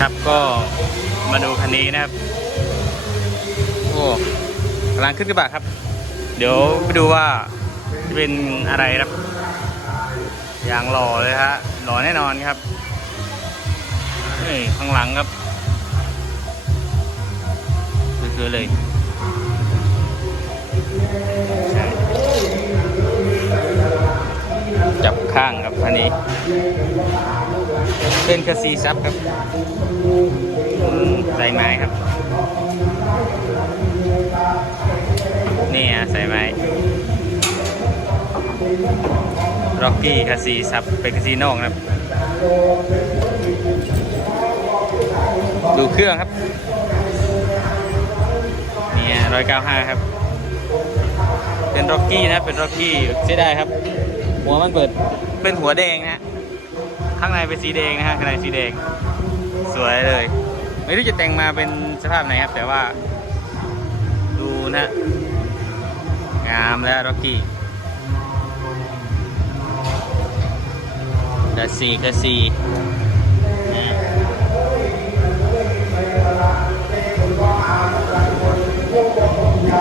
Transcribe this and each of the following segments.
ครับก็มาดูคันนี้นะครับ โอ้กำลังขึ้นกระบะครับ เดี๋ยวไปดูว่าจะเป็นอะไรครับอย่างหล่อเลยฮะหล่อแน่นอนครับนี่ข้างหลังครับคือๆเลยจับข้างครับคันนี้ เป็นคาซีซับครับใส่ไม้ครับ นี่ฮะใส่ไม้ร็อกกี้คาซีซับเป็นคาซีโน่ครับ ดูเครื่องครับ นี่ร้อยเก้าห้าครับ เป็นร็อกกี้นะ เป็นร็อกกี้ใช้ได้ครับ หัวมันเปิด เป็นหัวแดงนะ ข้างในเป็นสีแดงนะฮะข้างในสีแดง สวยเลย ไม่รู้จะแต่งมาเป็นสภาพไหนครับ แต่ว่า ดูนะ งามแล้วร็อกกี้คาซีคาซี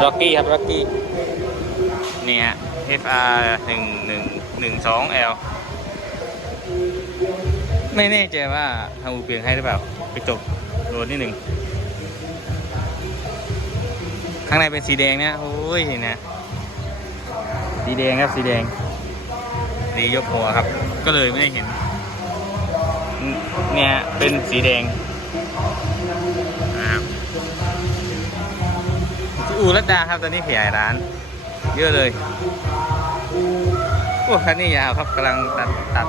ร็อกกี้ครับร็อกกี้นี่ฮะ FR หนึ่งหนึ่งหนึ่งสอง L ไม่แน่ใจว่าทางอูเปลี่ยนให้หรือเปล่า ไปจบโดนนิดหนึ่ง ข้างในเป็นสีแดงเนี่ยโอ้ยนะ สีแดงครับสีแดงดียกหัวครับ ก็เลยไม่ได้เห็น เนี่ยเป็นสีแดงนะครับอูรัตดาครับตอนนี้ขยายร้าน เยอะเลย โอ้คันนี้ยาวครับกำลังตัดตัด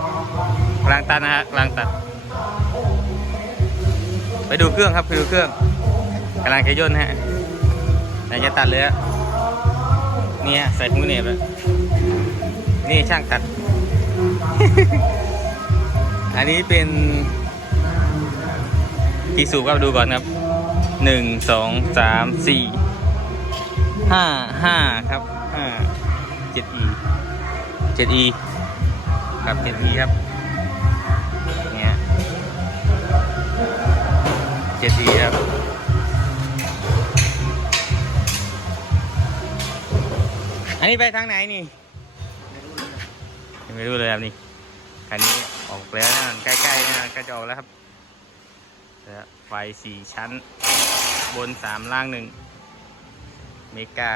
กำลังตัดนะฮะกำลังตัด ไปดูเครื่องครับไปดูเครื่องกำลังจะย่นฮะไหนจะตัดเลยอะเนี่ยใส่ถุงเน็บแล้วนี่ช่างตัด อันนี้เป็นกี่สูบครับดูก่อนครับหนึ่งสองสามสี่ห้าห้าครับห้าเจ็ดอี เจ็ดอีครับเจ็ดอีครับเนี่ยเจ็ดอีครับอันนี้ไปทางไหนนี่ยังไม่รู้เลยครับนี่คันนี้ออกแล้วนะใกล้ๆนะใกล้จะออกแล้วครับไฟสี่ชั้น บนสามล่างหนึ่งเมกา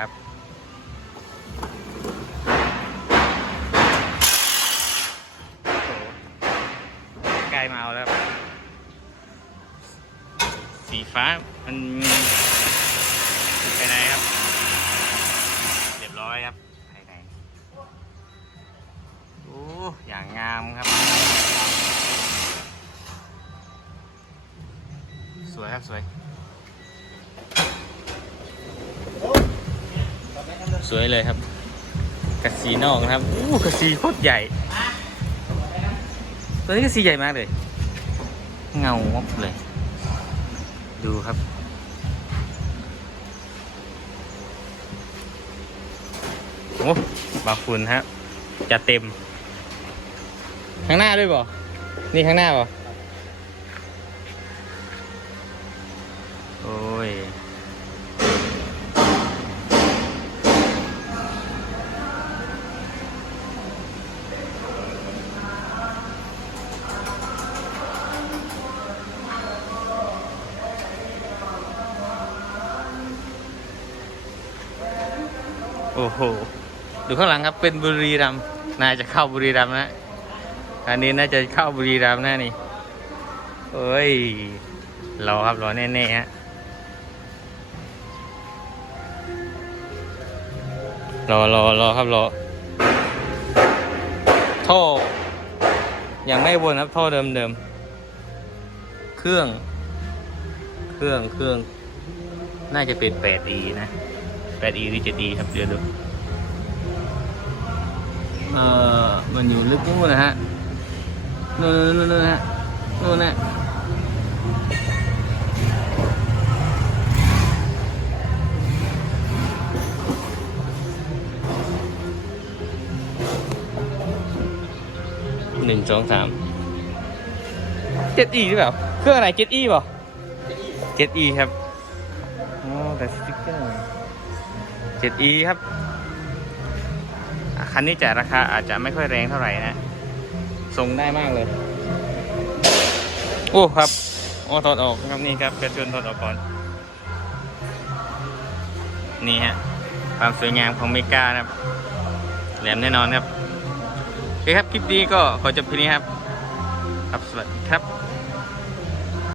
สีฟ้ามันไปไหนครับ เรียบร้อยครับภายในโอ้อย่างงามครับ สวยครับสวย สวยเลยครับกระสีนอกนะครับอู้กระสีโคตรใหญ่ ตัวนี้กระสีใหญ่มากเลย เงางบเลย ดูครับ โอ้บาคุณฮะ จะเต็ม ข้างหน้าด้วยบ่นี่ข้างหน้าบ่โอ้ย อ้โห ดูข้างหลังครับเป็นบุรีรัมย์น่าจะเข้าบุรีรัมย์นะ อันนี้น่าจะเข้าบุรีรัมย์นะนี่เอ้ยรอครับรอแน่ๆฮะรอรอรอครับรอท่อยังไม่วนครับท่อเดิมเดิมเครื่อง เครื่องเครื่อง น่าจะเป็น 8E นะ 8E หรือ 7E ครับเดี๋ยวดูเอ่อมันอยู่ลึกนู่นนะฮะนู่นนู่นนู่นนะฮะนู่นนะหนึ่งสองสามเจ็ดอีหรือเปล่าเครื่องอะไรเจ็ดอีเปล่าเจ็ดอีครับอ๋อแต่สติ๊กเกอร์ เจ็ดอีครับ คันนี้จะราคาอาจจะไม่ค่อยแรงเท่าไหร่นะส่งได้มากเลย โอ้ครับ โอ้ถอดออกครับนี่ครับกระชุนถอดออกก่อน นี่ฮะ ความสวยงามของเมกานะครับ แหลมแน่นอนครับโอเคครับ คลิปนี้ก็ขอจบที่นี้ครับ ครับ สวัสดีครับ